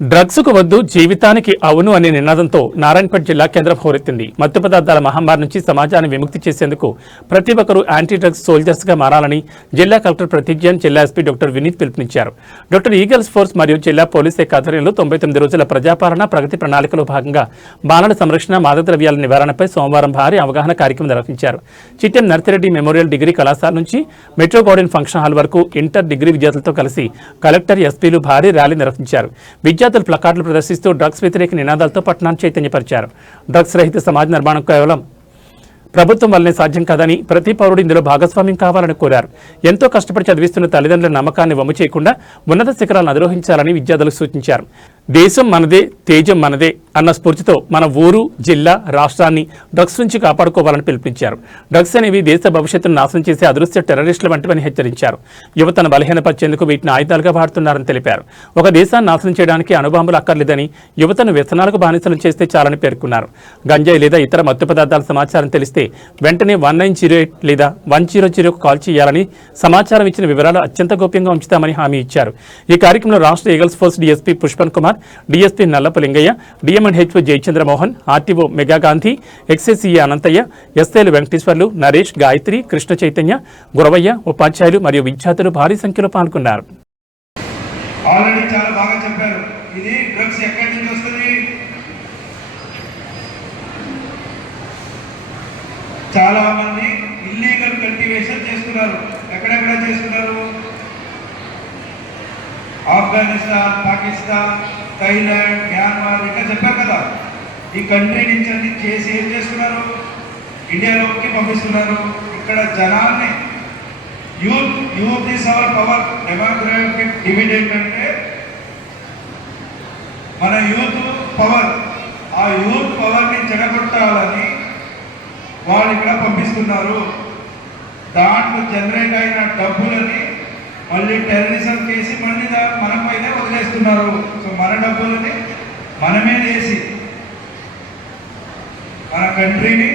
డ్రగ్స్కు వద్దు జీవితానికి అవును అనే నినాదంతో నారాయణపేట జిల్లా కేంద్రం హోరెత్తింది. మత్తు పదార్థాల మహమ్మారి నుంచి సమాజాన్ని విముక్తి చేసేందుకు ప్రతి ఒక్కరూ యాంటీ డ్రగ్స్ సోల్జర్స్ గా మారాలని జిల్లా కలెక్టర్ ప్రతిజ్ఞాన్, జిల్లా ఎస్పీ డాక్టర్ వినీత్ పిలుపునిచ్చారు. డాక్టర్ ఈగల్స్ ఫోర్స్ మరియు జిల్లా పోలీస్ శాఖ ఆధ్వర్యంలో 99 రోజుల ప్రజాపాలన ప్రగతి ప్రణాళికలో భాగంగా బాలల సంరక్షణ, మాదక ద్రవ్యాల నివారణపై సోమవారం భారీ అవగాహన కార్యక్రమం నిర్వహించారు. చిట్టెం నర్సిరెడ్డి మెమోరియల్ డిగ్రీ కళాశాల నుంచి మెట్రోపాలిటన్ ఫంక్షన్ హాల్ వరకు ఇంటర్ డిగ్రీ విద్యార్థులతో కలిసి కలెక్టర్, ఎస్పీలు భారీ ర్యాలీ నిర్వహించారు. విద్యార్థులు ప్లకార్డులు ప్రదర్శిస్తూ డ్రగ్స్ వ్యతిరేక నినాదాలతో పట్టణాన్ని చైతన్యపరిచారు. డ్రగ్స్ రహిత సమాజ నిర్మాణం కేవలం ప్రభుత్వం వల్లనే సాధ్యం కాదని, ప్రతి పౌరుడు ఇందులో భాగస్వామ్యం కావాలని కోరారు. ఎంతో కష్టపడి చదివిస్తున్న తల్లిదండ్రుల నమ్మకాన్ని వమ్ము చేయకుండా ఉన్నత శిఖరాలను అధిరోహించాలని విద్యార్థులకు సూచించారు. దేశం మనదే, తేజం మనదే అన్న స్ఫూర్తితో మన ఊరు, జిల్లా, రాష్ట్రాన్ని డ్రగ్స్ నుంచి కాపాడుకోవాలని పిలుపునిచ్చారు. డ్రగ్స్ అనేవి దేశ భవిష్యత్తును నాశనం చేసే అదృశ్య టెర్రరిస్టుల వంటివని హెచ్చరించారు. యువతను బలహీనపరిచేందుకు వీటిని ఆయుధాలుగా వాడుతున్నారని తెలిపారు. ఒక దేశాన్ని నాశనం చేయడానికి అణుబాంబులు అక్కర్లేదని, యువతను వ్యసనాలకు బానిసలు చేస్తే చాలని పేర్కొన్నారు. గంజాయి లేదా ఇతర మత్తు పదార్థాల సమాచారం తెలిస్తే వెంటనే 1908 లేదా 100కు కాల్ చేయాలని, సమాచారం ఇచ్చిన వివరాలు అత్యంత గోప్యంగా ఉంచుతామని హామీ ఇచ్చారు. ఈ కార్యక్రమంలో రాష్ట్ర eagles force DSP Pushpan Kumar, DSP Nallapu Lingaiah, DMNHO Jayachandramohan, RTO Mega Gandhi, XSE Anantaiah, ఎస్ఐలు వెంకటేశ్వర్లు, నరేష్, గాయత్రి, కృష్ణ చైతన్య, గురవయ్య, ఉపాధ్యాయులు మరియు విద్యార్థులు భారీ సంఖ్యలో పాల్గొన్నారు. చాలా మంది ఇల్లీగల్ కల్టివేషన్ చేస్తున్నారు. ఎక్కడెక్కడ చేస్తున్నారు? ఆఫ్ఘనిస్తాన్, పాకిస్తాన్, థైలాండ్, మ్యాన్మార్, ఇంకా చెప్పారు కదా. ఈ కంట్రీ నుంచి అన్ని చేసి ఏం చేస్తున్నారు? ఇండియాలోకి పంపిస్తున్నారు. ఇక్కడ జనాన్ని youth is our power. Demographic dividend అంటే మన యూత్ పవర్. ఆ యూత్ పవర్ని చెడగొట్టాలని వాళ్ళు ఇక్కడ పంపిస్తున్నారు. దాంట్లో జనరేట్ అయిన డబ్బులని మళ్ళీ టెర్రరిజం చేసి మళ్ళీ మన పైనే వదిలేస్తున్నారు. సో మన డబ్బులని మనమే చేసి మన కంట్రీని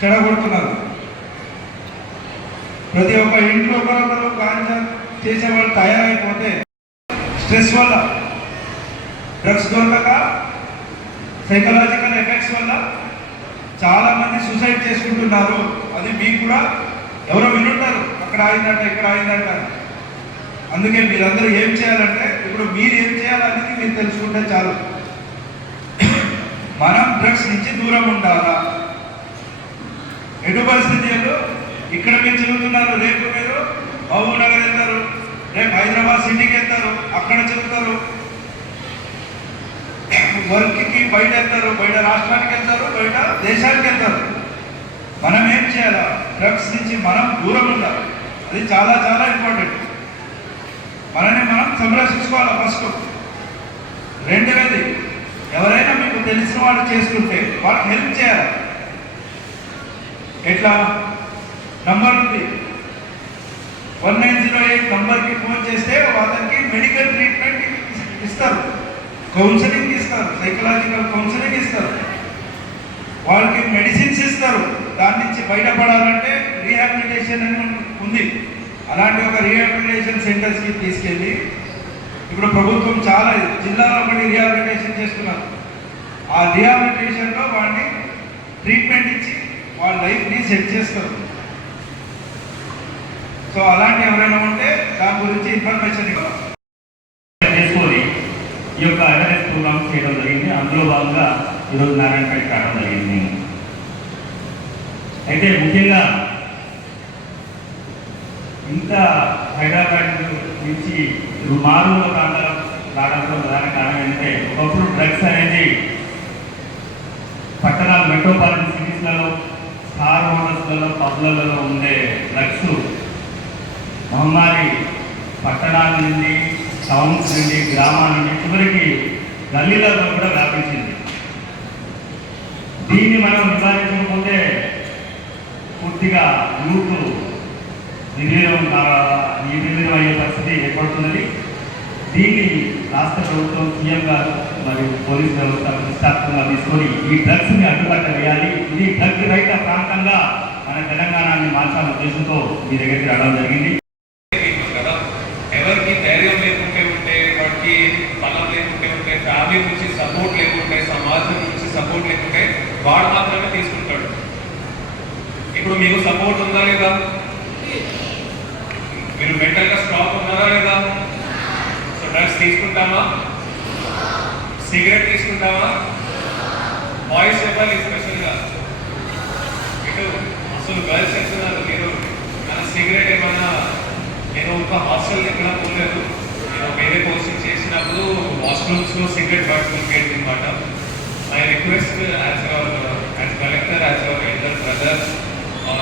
చెడగొడుతున్నారు. ప్రతి ఒక్క ఇంట్లో ఒకరొకరు గాంజా చేసేవాళ్ళు తయారైపోతే స్ట్రెస్ వల్ల, డ్రగ్స్ దొరకక, సైకలాజికల్ ఎఫెక్ట్స్ వల్ల చాలా మంది సూసైడ్ చేసుకుంటున్నారు. అది మీకు కూడా ఎవరో వినుంటారు, అక్కడ ఆయిందంట, ఇక్కడ ఆయిందంట. అందుకే మీరందరూ ఏం చేయాలంటే, ఇప్పుడు మీరు ఏం చేయాలనేది మీరు తెలుసుకుంటే చాలు. మనం డ్రగ్స్ నుంచి దూరం ఉండాలా. ఎటు పరిస్థితుల్లో ఇక్కడ మీరు చదువుతున్నారు, రేపు మీరు మహబూబ్ నగర్ వెళ్తారు, రేపు హైదరాబాద్ సిటీకి వెళ్తారు, అక్కడ చదువుతారు, వర్క్కి బయట వెళ్తారు, బయట రాష్ట్రానికి వెళ్తారు, బయట దేశానికి వెళ్తారు. మనం ఏం చేయాలా? డ్రగ్స్ నుంచి మనం దూరం ఉండాలి. అది చాలా చాలా ఇంపార్టెంట్. మనని మనం సంరక్షించుకోవాలి ఫస్ట్. రెండవది, ఎవరైనా మీకు తెలిసిన వాళ్ళు చేస్తుంటే వాళ్ళకి హెల్ప్ చేయాలి. ఎట్లా? నంబర్ ఉంది, 1908 నంబర్కి ఫోన్ చేస్తే వాళ్ళకి మెడికల్ ట్రీట్మెంట్ ఇస్తారు, కౌన్సిలింగ్ ఇస్తారు, సైకలాజికల్ కౌన్సిలింగ్ ఇస్తారు, వాళ్ళకి మెడిసిన్స్ ఇస్తారు. దాని నుంచి బయటపడాలంటే రీహాబిలిటేషన్ అని ఉంది. అలాంటి ఒక రీహాబిలిటేషన్ సెంటర్స్కి తీసుకెళ్ళి, ఇప్పుడు ప్రభుత్వం చాలా జిల్లాలో ఒకటి రీహాబిలిటేషన్ చేస్తున్నారు. ఆ రీహాబిలిటేషన్లో వాళ్ళని ట్రీట్మెంట్ ఇచ్చి వాళ్ళ లైఫ్ని సెట్ చేస్తారు. సో అలాంటి ఎవరైనా ఉంటే దాని గురించి ఇన్ఫర్మేషన్ ఇవ్వాలి. ఈ యొక్క అవేర్నెస్ ప్రోగ్రామ్స్ చేయడం జరిగింది. అందులో భాగంగా ఈరోజు నారాయణపేట రావడం జరిగింది. అయితే ముఖ్యంగా ఇంత హైదరాబాద్ నుంచి మారుమూల ప్రాంతాలు రావడంలో ప్రధాన కారణం ఏంటంటే, ఒకప్పుడు డ్రగ్స్ అనేది పట్టణాలు, మెట్రోపాలిటన్ సిటీస్లలో, స్టార్ హోటల్స్లలో, పబ్లలో ఉండే డ్రగ్స్ మహమ్మారి పట్టణాల నుండి, టౌన్స్ నుండి, గ్రామాల నుండి చివరికి గల్లీలలో కూడా వ్యాపించింది. దీన్ని మనం నివారించకపోతే పూర్తిగా యూత్ నిర్వీర్యం అయ్యే పరిస్థితి ఏర్పడుతున్నది. దీన్ని రాష్ట్ర ప్రభుత్వం, సీఎం గారు మరియు పోలీస్ వ్యవస్థ ప్రతిష్టాత్మకంగా తీసుకొని ఈ డ్రగ్స్ని అడ్డుకట్ట వేయాలి. ఇది డ్రగ్ రహిత ప్రాంతంగా మన తెలంగాణని మార్చాలనే ఉద్దేశంతో మీ దగ్గరికి రావడం జరిగింది. ఎవరికి ధైర్యం లేకుంటే ఉంటే, వాటికి బలం లేకుంటే ఫ్యామిలీ నుంచి సపోర్ట్ లేకుంటే, సమాజం నుంచి సపోర్ట్ లేకుంటే వాడు మాత్రమే తీసుకుంటాడు. ఇప్పుడు మీకు సపోర్ట్ ఉందా లేదా? మీరు మెంటల్గా స్ట్రాంగ్ ఉన్నారా లేదా? సో డ్రగ్స్ తీసుకుంటామా? సిగరెట్ తీసుకుంటామా? బాయ్స్ చెప్పాలి స్పెషల్గా. ఇటు అసలు గర్ల్స్ చెప్తున్నారు మీరు మన సిగరెట్ ఏమైనా, నేను ఒక హాస్టల్ ఎక్కడ పోలేదు, నేను వేరే పోస్టింగ్ చేసినప్పుడు వాష్రూమ్స్లో సిగరెట్ పట్టుకుని అనమాట. My request as collector, as our elder brother,